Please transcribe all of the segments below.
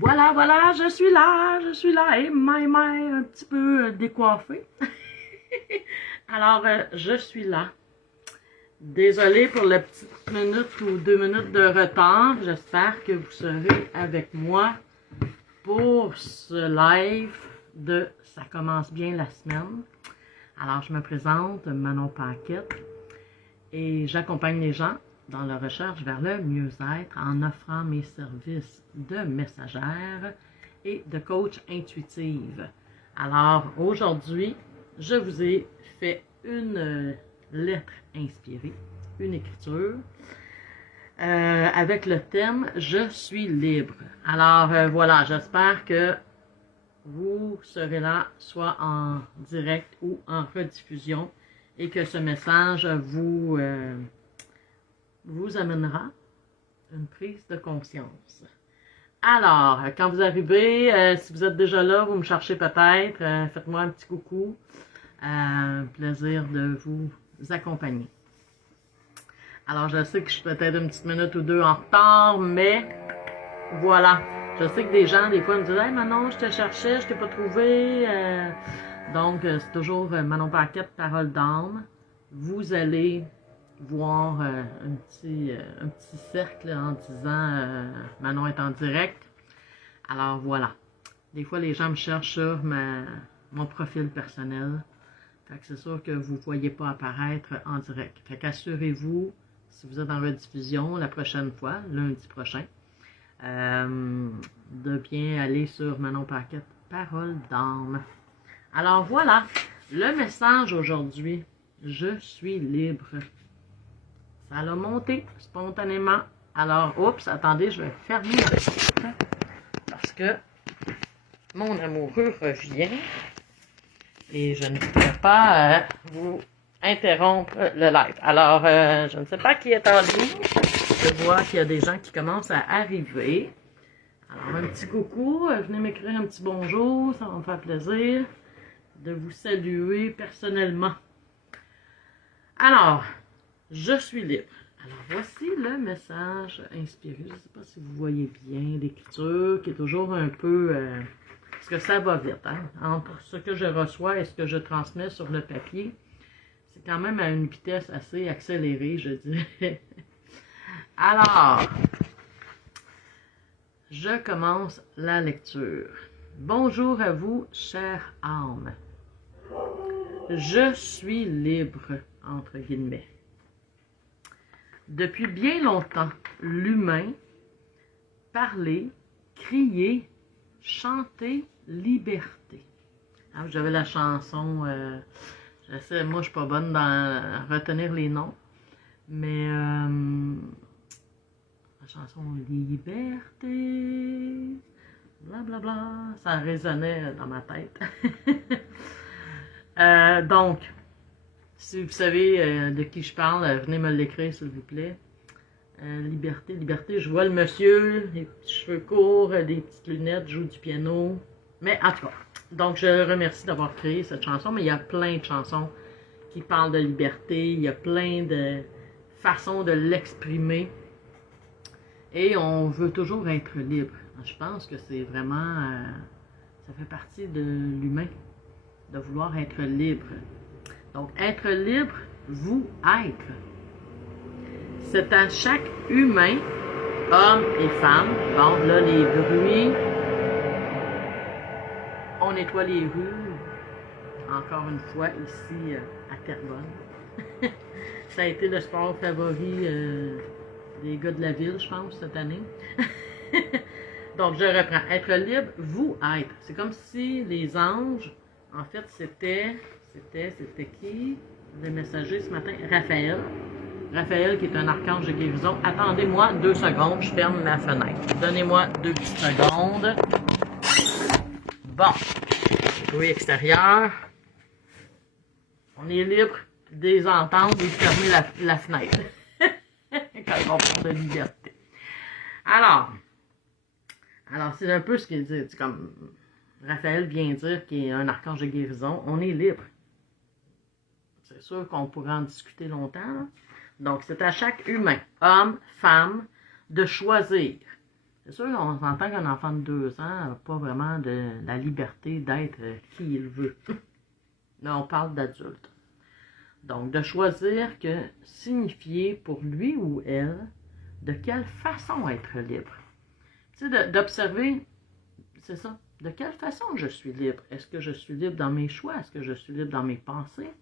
Voilà, voilà, je suis là, et un petit peu décoiffée. Alors, je suis là. Désolée pour la petite minute ou 2 minutes de retard. J'espère que vous serez avec moi pour ce live de Ça commence bien la semaine. Alors, je me présente, Manon Paquette, et j'accompagne les gens dans leur recherche vers le mieux-être en offrant mes services de messagère et de coach intuitive. Alors, aujourd'hui, je vous ai fait une lettre inspirée, une écriture, avec le thème « Je suis libre ». Alors, voilà, j'espère que vous serez là, soit en direct ou en rediffusion, et que ce message vous amènera une prise de conscience. Alors, quand vous arrivez, si vous êtes déjà là, vous me cherchez peut-être, faites-moi un petit coucou. Plaisir de vous accompagner. Alors, je sais que je suis peut-être une petite minute ou deux en retard, mais voilà. Je sais que des gens, des fois, me disent « Hey Manon, je te cherchais, je t'ai pas trouvé. » Donc, c'est toujours Manon Paquette, Parole d'âme. Vous allez voir un petit cercle en disant Manon est en direct. Alors voilà. Des fois, les gens me cherchent sur mon profil personnel. Fait que c'est sûr que vous ne voyez pas apparaître en direct. Fait qu'assurez-vous, si vous êtes en rediffusion la prochaine fois, lundi prochain, de bien aller sur Manon Paquette, Parole d'âme. Alors voilà, le message aujourd'hui, je suis libre. Ça a monté spontanément. Alors, oups, attendez, je vais fermer la porte parce que mon amoureux revient et je ne pourrais pas vous interrompre le live. Alors, je ne sais pas qui est en ligne. Je vois qu'il y a des gens qui commencent à arriver. Alors, un petit coucou, venez m'écrire un petit bonjour, ça va me faire plaisir de vous saluer personnellement. Alors, je suis libre. Alors, voici le message inspiré. Je ne sais pas si vous voyez bien l'écriture, qui est toujours un peu... parce que ça va vite, hein? Entre ce que je reçois et ce que je transmets sur le papier, c'est quand même à une vitesse assez accélérée, je dirais. Alors, je commence la lecture. Bonjour à vous, chère âme. Je suis libre, entre guillemets. Depuis bien longtemps, l'humain parlait, criait, chantait liberté. Ah, j'avais la chanson, je sais, moi je suis pas bonne dans retenir les noms, mais la chanson Liberté, blablabla, bla, bla, ça résonnait dans ma tête. Donc, si vous savez de qui je parle, venez me l'écrire s'il vous plaît. Liberté, liberté, je vois le monsieur, les petits cheveux courts, des petites lunettes, joue du piano. Mais en tout cas, donc je le remercie d'avoir créé cette chanson, mais il y a plein de chansons qui parlent de liberté, il y a plein de façons de l'exprimer. Et on veut toujours être libre. Je pense que c'est vraiment, ça fait partie de l'humain, de vouloir être libre. Donc, être libre, vous être. C'est à chaque humain, homme et femme, bon, là, les bruits, on nettoie les rues, encore une fois, ici, à Terrebonne. Ça a été le sport favori des gars de la ville, je pense, cette année. Donc, je reprends. Être libre, vous être. C'est comme si les anges, en fait, c'était qui? Le messager ce matin? Raphaël. Raphaël, qui est un archange de guérison. Attendez-moi 2 secondes, je ferme ma fenêtre. Donnez-moi 2 petites secondes. Bon. Bruit extérieur. On est libre des ententes et de fermer la fenêtre. Quand on parle de liberté. Alors c'est un peu ce qu'il dit. C'est comme Raphaël vient dire, qui est un archange de guérison, on est libre. C'est sûr qu'on pourrait en discuter longtemps, là. Donc, c'est à chaque humain, homme, femme, de choisir C'est sûr qu'on s'entend qu'un enfant de 2 ans n'a pas vraiment de la liberté d'être qui il veut. Là, on parle d'adulte. Donc, de choisir que signifier pour lui ou elle de quelle façon être libre. Tu sais, d'observer, c'est ça, de quelle façon je suis libre. Est-ce que je suis libre dans mes choix? Est-ce que je suis libre dans mes pensées?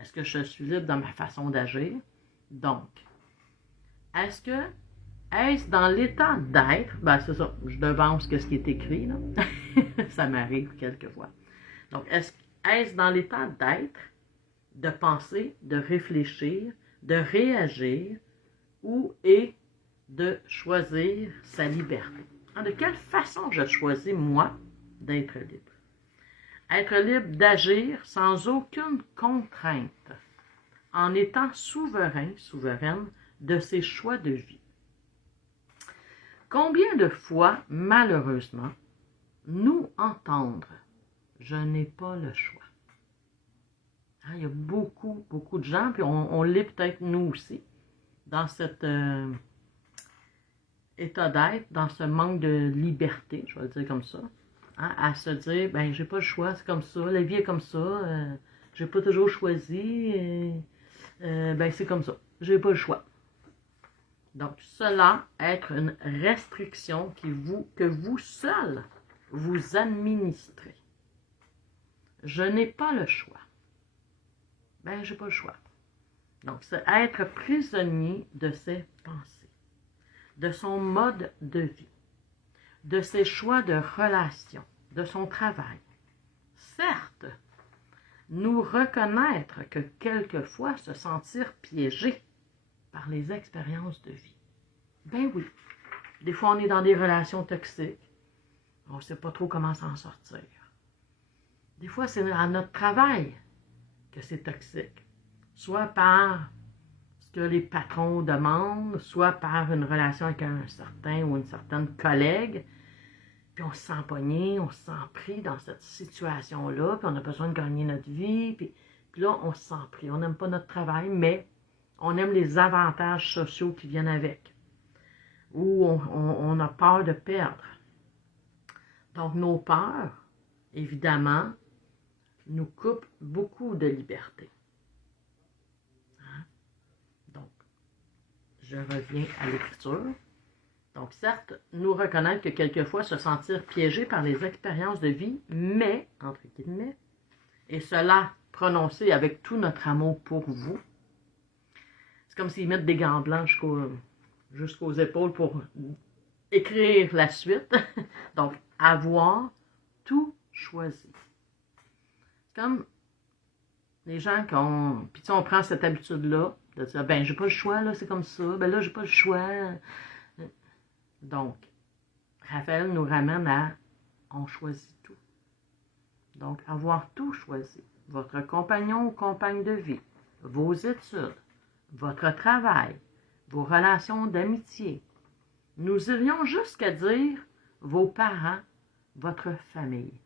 Est-ce que je suis libre dans ma façon d'agir? Donc, est-ce dans l'état d'être, ben c'est ça, je devance ce qui est écrit, là. Ça m'arrive quelquefois. Donc, est-ce dans l'état d'être, de penser, de réfléchir, de réagir, ou est de choisir sa liberté? De quelle façon je choisis, moi, d'être libre? Être libre d'agir sans aucune contrainte, en étant souverain, souveraine de ses choix de vie. Combien de fois, malheureusement, nous entendre « je n'ai pas le choix ». Il y a beaucoup, beaucoup de gens, puis on l'est peut-être nous aussi, dans cet état d'être, dans ce manque de liberté, je vais le dire comme ça, à se dire, ben j'ai pas le choix, c'est comme ça, la vie est comme ça, j'ai pas toujours choisi, ben c'est comme ça, j'ai pas le choix. Donc, cela être une restriction que vous seul vous administrez. Je n'ai pas le choix. Ben, j'ai pas le choix. Donc, c'est être prisonnier de ses pensées, de son mode de vie, de ses choix de relation, de son travail. Certes, nous reconnaître que quelquefois se sentir piégé par les expériences de vie. Ben oui, des fois on est dans des relations toxiques, on ne sait pas trop comment s'en sortir. Des fois c'est à notre travail que c'est toxique, soit par ce que les patrons demandent, soit par une relation avec un certain ou une certaine collègue, puis on se sent pogné, on se sent pris dans cette situation-là, puis on a besoin de gagner notre vie, puis là on se sent pris, on n'aime pas notre travail, mais on aime les avantages sociaux qui viennent avec, ou on a peur de perdre. Donc, nos peurs, évidemment, nous coupent beaucoup de liberté. Donc, je reviens à l'écriture. Donc, certes, nous reconnaître que quelquefois se sentir piégé par les expériences de vie, mais, entre guillemets, et cela prononcé avec tout notre amour pour vous. C'est comme s'ils mettent des gants blancs jusqu'aux épaules pour écrire la suite. Donc, avoir tout choisi. C'est comme les gens qui ont... Puis tu sais, on prend cette habitude-là de dire, ben, j'ai pas le choix, là, c'est comme ça. Ben là, j'ai pas le choix. Donc, Raphaël nous ramène à on choisit tout. Donc, avoir tout choisi. Votre compagnon ou compagne de vie, vos études, votre travail, vos relations d'amitié. Nous irions jusqu'à dire vos parents, votre famille.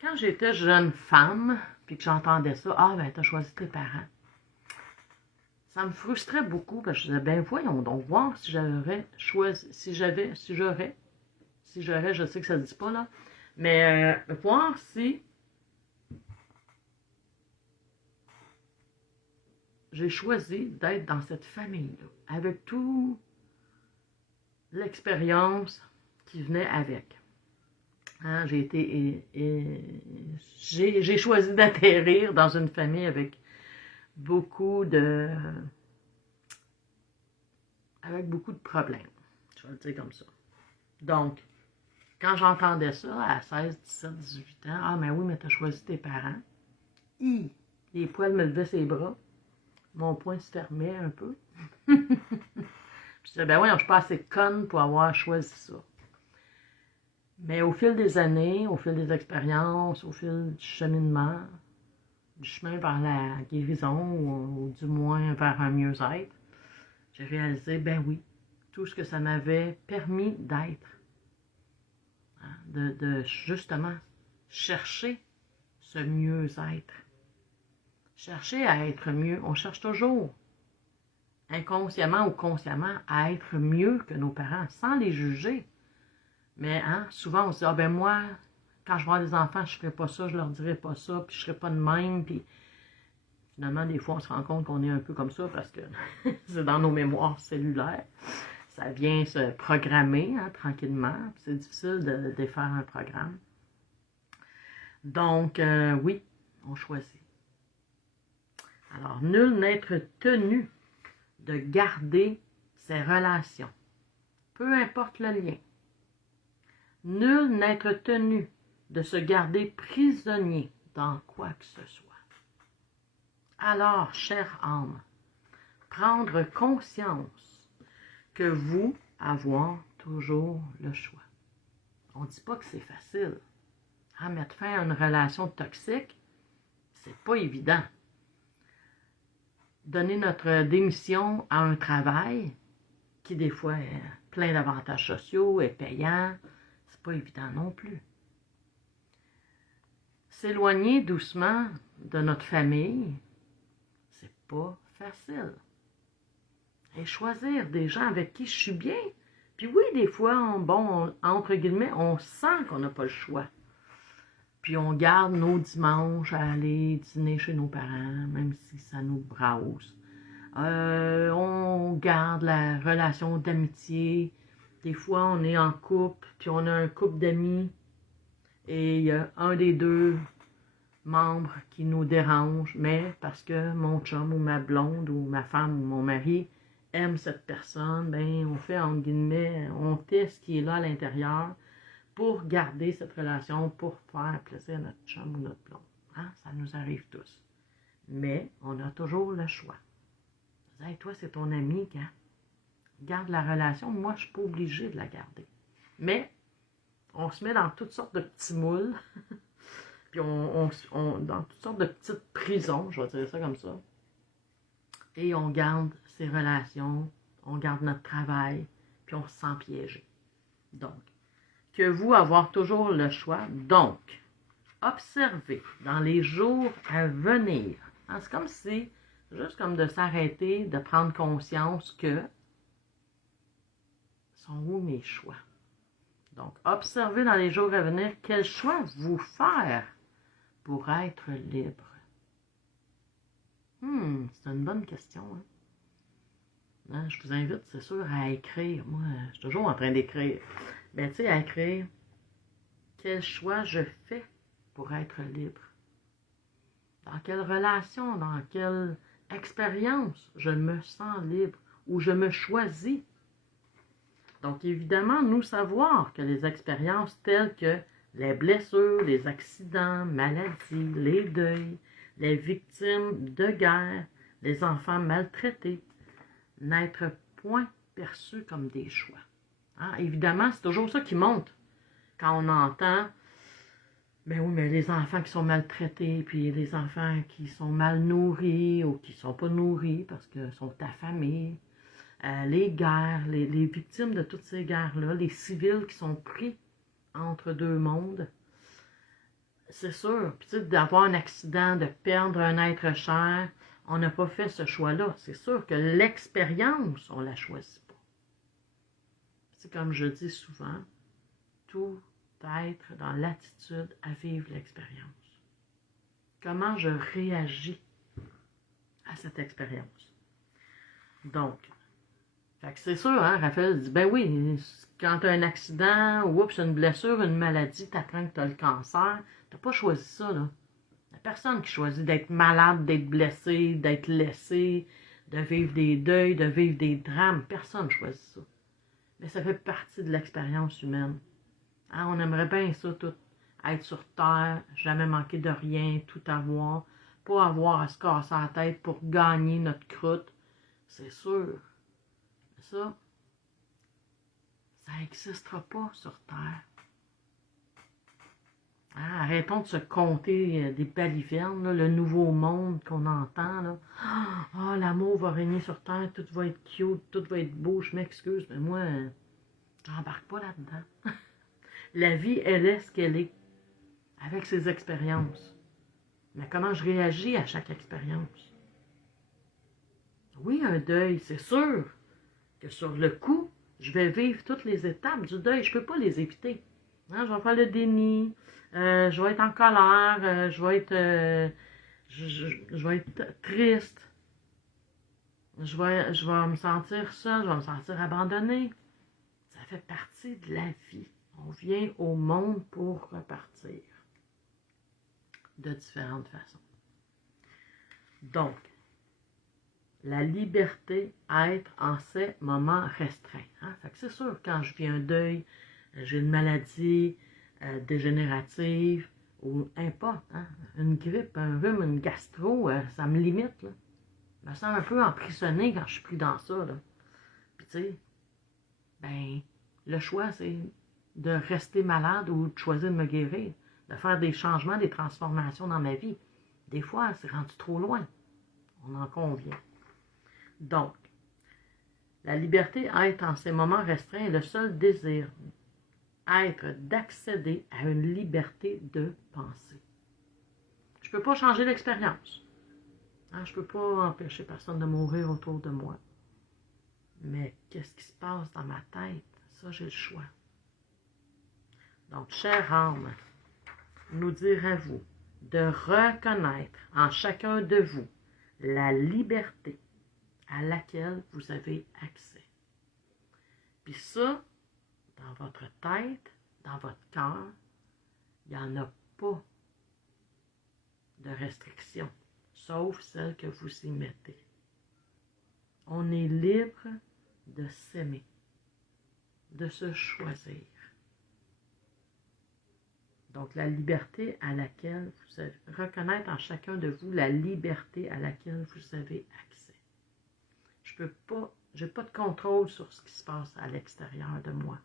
Quand j'étais jeune femme, puis que j'entendais ça, ah ben t'as choisi tes parents, ça me frustrait beaucoup parce que je disais, ben voyons donc voir si j'aurais choisi, si j'aurais, je sais que ça ne dit pas là, mais voir si j'ai choisi d'être dans cette famille-là, avec toute l'expérience qui venait avec. Hein, j'ai choisi d'atterrir dans une famille avec beaucoup de problèmes. Je vais le dire comme ça. Donc, quand j'entendais ça à 16, 17, 18 ans, ah, mais oui, mais t'as choisi tes parents. Les poils me levaient ses bras. Mon poing se fermait un peu. Je disais, ben oui, je suis pas assez conne pour avoir choisi ça. Mais au fil des années, au fil des expériences, au fil du cheminement, du chemin vers la guérison, ou du moins vers un mieux-être, j'ai réalisé, ben oui, tout ce que ça m'avait permis d'être. Hein, de justement chercher ce mieux-être. Chercher à être mieux, on cherche toujours inconsciemment ou consciemment, à être mieux que nos parents, sans les juger. Mais hein, souvent, on se dit, ah ben moi, quand je vois des enfants, je ne ferai pas ça, je leur dirai pas ça, puis je ne serai pas de même, puis finalement, des fois, on se rend compte qu'on est un peu comme ça parce que c'est dans nos mémoires cellulaires. Ça vient se programmer hein, tranquillement. C'est difficile de défaire un programme. Donc, oui, on choisit. Alors, nul n'être tenu de garder ses relations, peu importe le lien. Nul n'être tenu de se garder prisonnier dans quoi que ce soit. Alors, chère âme, prendre conscience que vous avoir toujours le choix. On ne dit pas que c'est facile. Hein, mettre fin à une relation toxique, c'est pas évident. Donner notre démission à un travail qui, des fois, est plein d'avantages sociaux, est payant, c'est pas évident non plus. S'éloigner doucement de notre famille, c'est pas facile. Et choisir des gens avec qui je suis bien. Puis oui, des fois, entre guillemets, on sent qu'on n'a pas le choix. Puis on garde nos dimanches à aller dîner chez nos parents, même si ça nous brause. On garde la relation d'amitié. Des fois, on est en couple, puis on a un couple d'amis, et il y a un des deux membres qui nous dérange, mais parce que mon chum ou ma blonde ou ma femme ou mon mari aime cette personne, ben on fait, entre guillemets, on fait ce qui est là à l'intérieur pour garder cette relation, pour faire plaisir à notre chum ou notre blonde. Hein? Ça nous arrive tous. Mais on a toujours le choix. Hey, toi, c'est ton ami, quand garde la relation, moi, je ne suis pas obligée de la garder. Mais on se met dans toutes sortes de petits moules, puis dans toutes sortes de petites prisons, je vais dire ça comme ça. Et on garde ses relations, on garde notre travail, puis on se sent piégé. Donc, que vous avoir toujours le choix. Donc, observez dans les jours à venir. Hein, c'est comme si, juste comme de s'arrêter, de prendre conscience que sont où mes choix. Donc, observez dans les jours à venir quel choix vous faire pour être libre. C'est une bonne question. Hein, je vous invite, c'est sûr, à écrire. Moi, je suis toujours en train d'écrire. Ben, tu sais, à écrire quel choix je fais pour être libre. Dans quelle relation, dans quelle expérience je me sens libre ou je me choisis. Donc, évidemment, nous savoir que les expériences telles que les blessures, les accidents, maladies, les deuils, les victimes de guerre, les enfants maltraités, n'être point perçus comme des choix. Hein? Évidemment, c'est toujours ça qui monte quand on entend mais oui, mais les enfants qui sont maltraités, puis les enfants qui sont mal nourris ou qui ne sont pas nourris parce qu'ils sont affamés, les guerres, les victimes de toutes ces guerres-là, les civils qui sont pris entre deux mondes, c'est sûr, puis d'avoir un accident, de perdre un être cher, on n'a pas fait ce choix-là. C'est sûr que l'expérience, on ne la choisit pas. C'est comme je dis souvent, tout être dans l'attitude à vivre l'expérience. Comment je réagis à cette expérience. Donc, c'est sûr, hein, Raphaël dit, ben oui, quand tu as un accident, ou une blessure, une maladie, tu apprends que tu as le cancer, tu n'as pas choisi ça, là. Il n'y a personne qui choisit d'être malade, d'être blessé, d'être laissé, de vivre des deuils, de vivre des drames. Personne ne choisit ça. Mais ça fait partie de l'expérience humaine. Hein, on aimerait bien ça, tout, être sur terre, jamais manquer de rien, tout avoir, pas avoir à se casser la tête pour gagner notre croûte. C'est sûr. Mais ça n'existera pas sur terre. Hein, arrêtons de se compter des balivernes, là, le nouveau monde qu'on entend. Là. Ah, l'amour va régner sur terre, tout va être cute, tout va être beau, je m'excuse, mais moi, j'embarque pas là-dedans. La vie, elle est ce qu'elle est, avec ses expériences. Mais comment je réagis à chaque expérience? Oui, un deuil, c'est sûr que sur le coup, je vais vivre toutes les étapes du deuil. Je ne peux pas les éviter. Hein, je vais faire le déni, je vais être en colère, je vais être triste, je vais me sentir seule, je vais me sentir abandonnée. Ça fait partie de la vie. On vient au monde pour repartir de différentes façons. Donc, la liberté à être en ces moments restreints. Hein? Fait que c'est sûr, quand je vis un deuil, j'ai une maladie dégénérative, ou n'importe, hein? Une grippe, un rhume, une gastro, ça me limite. Là. Je me sens un peu emprisonnée quand je suis pris dans ça. Là. Puis tu sais, ben, le choix, c'est de rester malade ou de choisir de me guérir, de faire des changements, des transformations dans ma vie. Des fois, c'est rendu trop loin. On en convient. Donc, la liberté à être en ces moments restreints est le seul désir être d'accéder à une liberté de penser. Je ne peux pas changer l'expérience. Hein, je ne peux pas empêcher personne de mourir autour de moi. Mais qu'est-ce qui se passe dans ma tête? Ça, j'ai le choix. Donc, chère âme, nous direz-vous de reconnaître en chacun de vous la liberté à laquelle vous avez accès. Puis ça, dans votre tête, dans votre cœur, il n'y en a pas de restrictions, sauf celles que vous y mettez. On est libre de s'aimer, de se choisir. Donc, la liberté à laquelle vous avez, reconnaître en chacun de vous la liberté à laquelle vous avez accès. Je n'ai pas de contrôle sur ce qui se passe à l'extérieur de moi,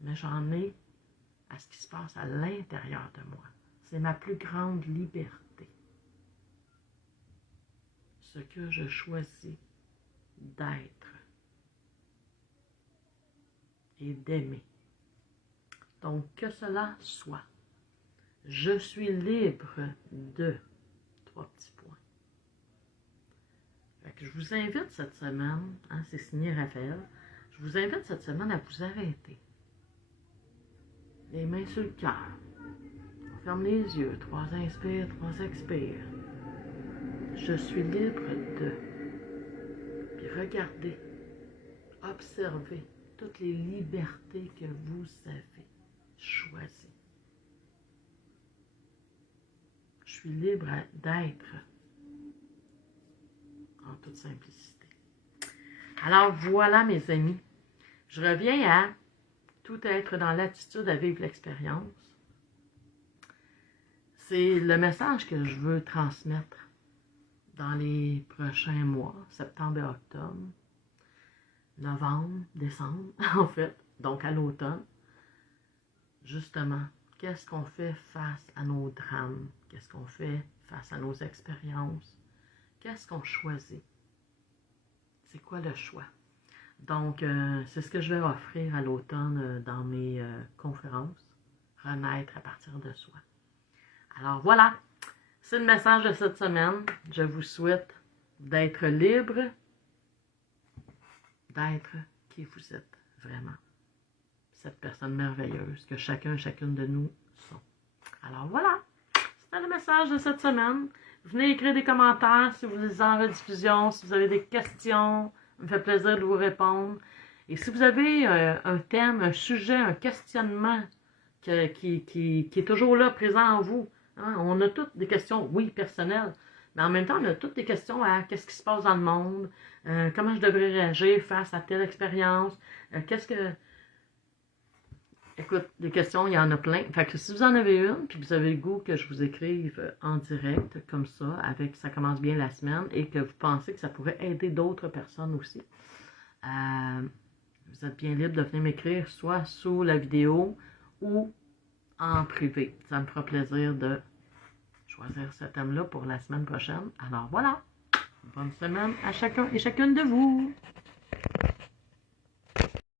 mais j'en ai à ce qui se passe à l'intérieur de moi. C'est ma plus grande liberté. Ce que je choisis d'être et d'aimer. Donc, que cela soit. Je suis libre de 3 petits points. Fait que je vous invite cette semaine, hein, c'est signé Raphaël, je vous invite cette semaine à vous arrêter. Les mains sur le cœur. On ferme les yeux. 3 inspires, 3 expires. Je suis libre de. Puis regardez, observez toutes les libertés que vous avez choisies. Je suis libre d'être en toute simplicité. Alors voilà mes amis, je reviens à tout être dans l'attitude à vivre l'expérience. C'est le message que je veux transmettre dans les prochains mois, septembre et octobre, novembre, décembre, en fait, donc à l'automne. Justement, qu'est-ce qu'on fait face à nos drames? Qu'est-ce qu'on fait face à nos expériences? Qu'est-ce qu'on choisit? C'est quoi le choix? Donc, c'est ce que je vais offrir à l'automne dans mes conférences. Renaître à partir de soi. Alors voilà, c'est le message de cette semaine. Je vous souhaite d'être libre, d'être qui vous êtes vraiment. Cette personne merveilleuse que chacune de nous sont. Alors voilà, c'était le message de cette semaine. Venez écrire des commentaires si vous les en rediffusion, si vous avez des questions. Ça me fait plaisir de vous répondre. Et si vous avez un thème, un sujet, un questionnement qui est toujours là, présent en vous, hein, on a toutes des questions, oui, personnelles, mais en même temps, on a toutes des questions à qu'est-ce qui se passe dans le monde, comment je devrais réagir face à telle expérience, Écoute, des questions, il y en a plein. Fait que si vous en avez une, puis vous avez le goût que je vous écrive en direct, comme ça, avec Ça commence bien la semaine, et que vous pensez que ça pourrait aider d'autres personnes aussi, vous êtes bien libre de venir m'écrire, soit sous la vidéo ou en privé. Ça me fera plaisir de choisir ce thème-là pour la semaine prochaine. Alors voilà, bonne semaine à chacun et chacune de vous!